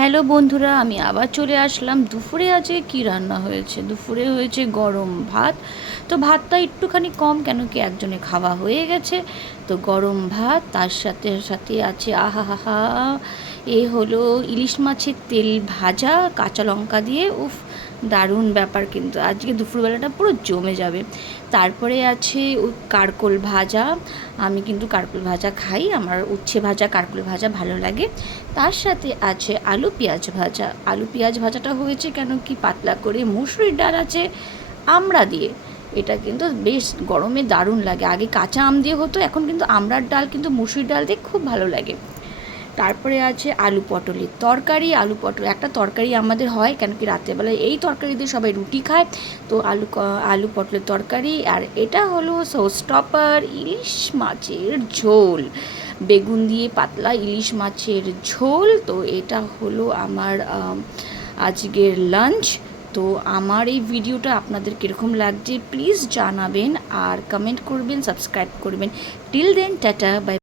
Hello বন্ধুরা, আমি আবার চলে আসলাম। দুপুরে আজকে কী রান্না হয়েছে? দুপুরে হয়েছে গরম ভাত। তো ভাতটা একটুখানি কম, কেন কি একজনে খাওয়া হয়ে গেছে। তো গরম ভাত, তার সাথে সাথে আছে আহা হা হা, এ হলো ইলিশ মাছের তেল ভাজা কাঁচা লঙ্কা দিয়ে। উফ, দারুণ ব্যাপার, কিন্তু আজকে দুপুরবেলাটা পুরো জমে যাবে। তারপরে আছে কারকোল ভাজা। আমি কিন্তু কারকোল ভাজা খাই, আমার উচ্ছে ভাজা কারকোল ভাজা ভালো লাগে। তার সাথে আছে আলু পেঁয়াজ ভাজা। আলু পেঁয়াজ ভাজাটা হয়েছে কেন কি, পাতলা করে মুসুরির ডাল আছে আমড়া দিয়ে। এটা কিন্তু বেশ গরমে দারুণ লাগে। আগে কাঁচা আম দিয়ে হতো, এখন কিন্তু আমড়ার ডাল কিন্তু মুসুরির ডাল দিয়ে খুব ভালো লাগে। তারপরে আছে আলু পটলের তরকারি। আলু পটল একটা তরকারি আমাদের হয়, কেন কি রাত্রেবেলায় এই তরকারি দিয়ে সবাই রুটি খায়। তো আলু পটলের তরকারি। আর এটা হলো শোস্টপার ইলিশ মাছের ঝোল, বেগুন দিয়ে পাতলা ইলিশ মাছের ঝোল। তো এটা হলো আমার আজকের লাঞ্চ। তো আমার এই ভিডিওটা আপনাদের কীরকম লাগছে প্লিজ জানাবেন, আর কমেন্ট করবেন, সাবস্ক্রাইব করবেন। Till then, tata, by.